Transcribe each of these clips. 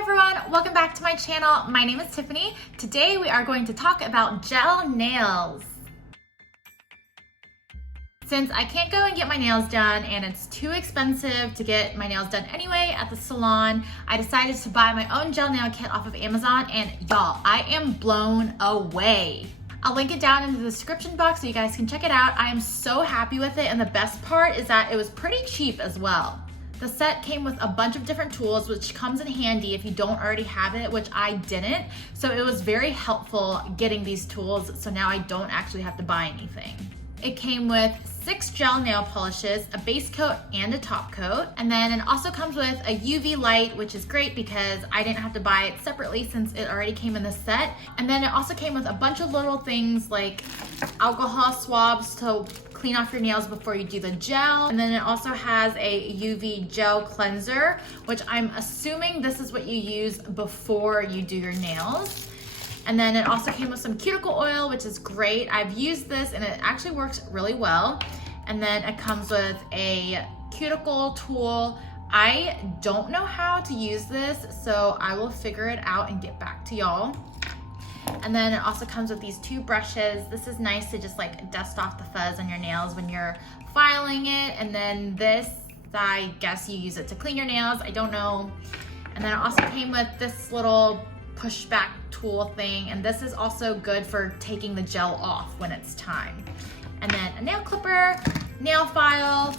Hi everyone, welcome back to my channel. My name is Tiffany. Today we are going to talk about gel nails. Since I can't go and get my nails done and it's too expensive to get my nails done anyway at the salon, I decided to buy my own gel nail kit off of Amazon, and y'all, I am blown away. I'll link it down in the description box so you guys can check it out. I am so happy with it, and the best part is that it was pretty cheap as well. The set came with a bunch of different tools, which comes in handy if you don't already have it, which I didn't. So it was very helpful getting these tools, so now I don't actually have to buy anything. It came with 6 gel nail polishes, a base coat and a top coat. And then it also comes with a UV light, which is great because I didn't have to buy it separately since it already came in the set. And then it also came with a bunch of little things like alcohol swabs to clean off your nails before you do the gel. And then it also has a UV gel cleanser, which I'm assuming this is what you use before you do your nails. And then it also came with some cuticle oil, which is great. I've used this and it actually works really well. And then it comes with a cuticle tool. I don't know how to use this, so I will figure it out and get back to y'all. And then it also comes with these 2 brushes. This is nice to just like dust off the fuzz on your nails when you're filing it. And then this, I guess you use it to clean your nails. I don't know. And then it also came with this little pushback tool thing. And this is also good for taking the gel off when it's time. And then a nail clipper, nail file,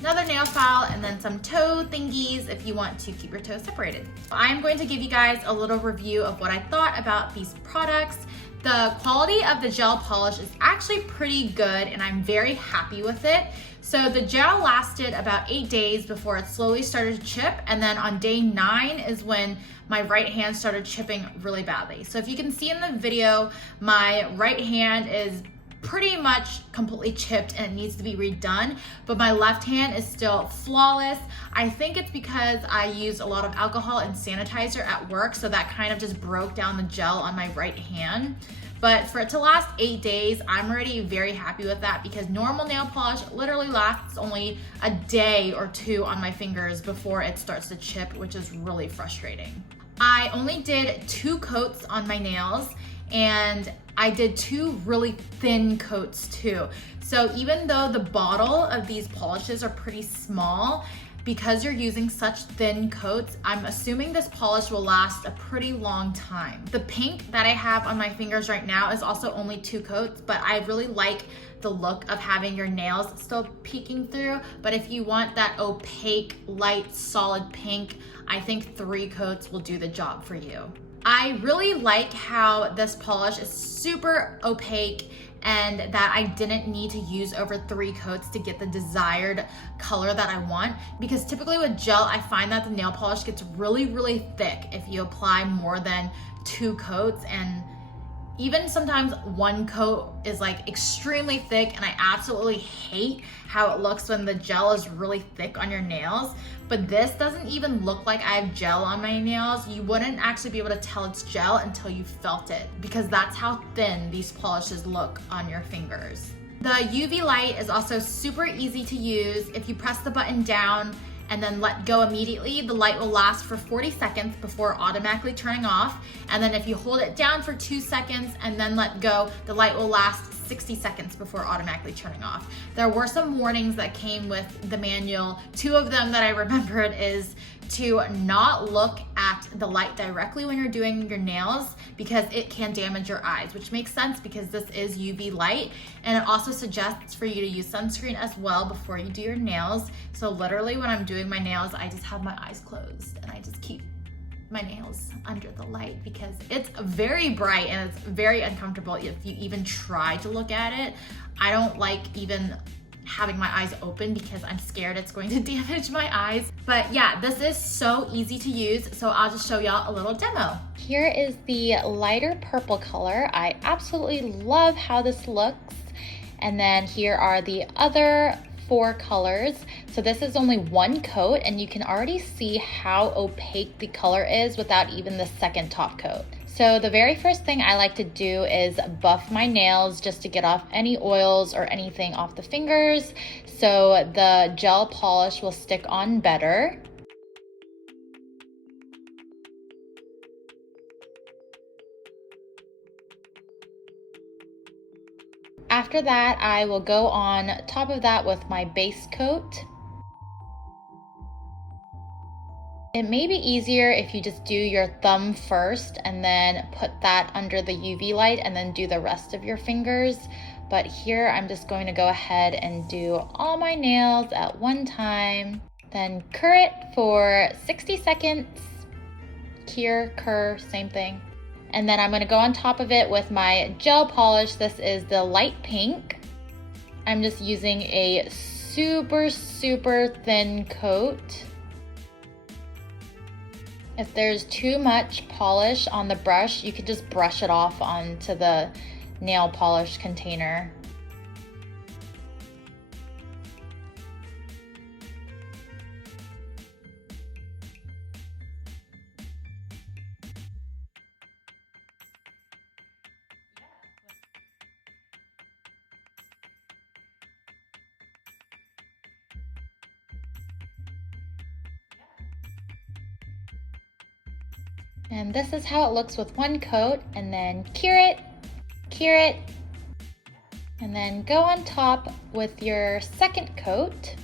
another nail file, and then some toe thingies if you want to keep your toes separated. I'm going to give you guys a little review of what I thought about these products. The quality of the gel polish is actually pretty good and I'm very happy with it. So the gel lasted about 8 days before it slowly started to chip, and then on day 9 is when my right hand started chipping really badly. So if you can see in the video, my right hand is pretty much completely chipped and it needs to be redone, but my left hand is still flawless. I think it's because I used a lot of alcohol and sanitizer at work, so that kind of just broke down the gel on my right hand. But for it to last 8 days, I'm already very happy with that because normal nail polish literally lasts only a day or 2 on my fingers before it starts to chip, which is really frustrating. I only did 2 coats on my nails, and I did 2 really thin coats too. So even though the bottle of these polishes are pretty small, because you're using such thin coats, I'm assuming this polish will last a pretty long time. The pink that I have on my fingers right now is also only 2 coats, but I really like the look of having your nails still peeking through. But if you want that opaque, light, solid pink, I think 3 coats will do the job for you. I really like how this polish is super opaque and that I didn't need to use over 3 coats to get the desired color that I want, because typically with gel, I find that the nail polish gets really, really thick if you apply more than 2 coats, and even sometimes 1 coat is like extremely thick, and I absolutely hate how it looks when the gel is really thick on your nails. But this doesn't even look like I have gel on my nails. You wouldn't actually be able to tell it's gel until you felt it, because that's how thin these polishes look on your fingers. The UV light is also super easy to use. If you press the button down and then let go immediately, the light will last for 40 seconds before automatically turning off. And then if you hold it down for 2 seconds and then let go, the light will last 60 seconds before automatically turning off. There were some warnings that came with the manual. 2 of them that I remembered is to not look at the light directly when you're doing your nails because it can damage your eyes, which makes sense because this is UV light. And it also suggests for you to use sunscreen as well before you do your nails. So literally when I'm doing my nails, I just have my eyes closed and I just keep my nails under the light because it's very bright and it's very uncomfortable if you even try to look at it. I don't like even having my eyes open because I'm scared it's going to damage my eyes. But yeah, this is so easy to use, so I'll just show y'all a little demo. Here is the lighter purple color. I absolutely love how this looks. And then here are the other 4 colors. So this is only 1 coat, and you can already see how opaque the color is without even the second top coat. So the very first thing I like to do is buff my nails just to get off any oils or anything off the fingers so the gel polish will stick on better. after that, I will go on top of that with my base coat. It may be easier if you just do your thumb first and then put that under the UV light and then do the rest of your fingers. But here I'm just going to go ahead and do all my nails at one time. Then cure it for 60 seconds. Cure, same thing. And then I'm going to go on top of it with my gel polish. This is the light pink. I'm just using a super thin coat. If there's too much polish on the brush, you could just brush it off onto the nail polish container. And this is how it looks with one coat, and then cure it, and then go on top with your second coat.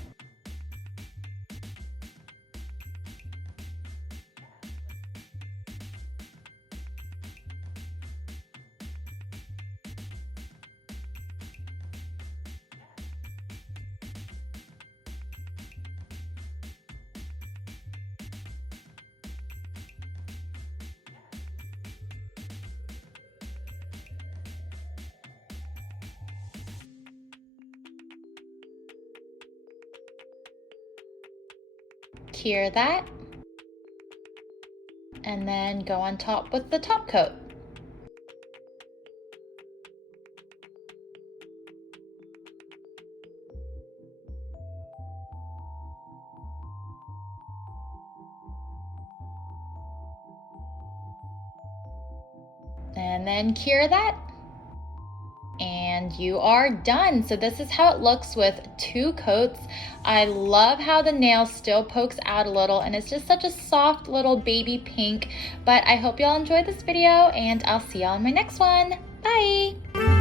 Cure that, and then go on top with the top coat. And then cure that. And you are done. So this is how it looks with two coats. I love how the nail still pokes out a little, and it's just such a soft little baby pink. But I hope y'all enjoyed this video, and I'll see y'all in my next one. Bye!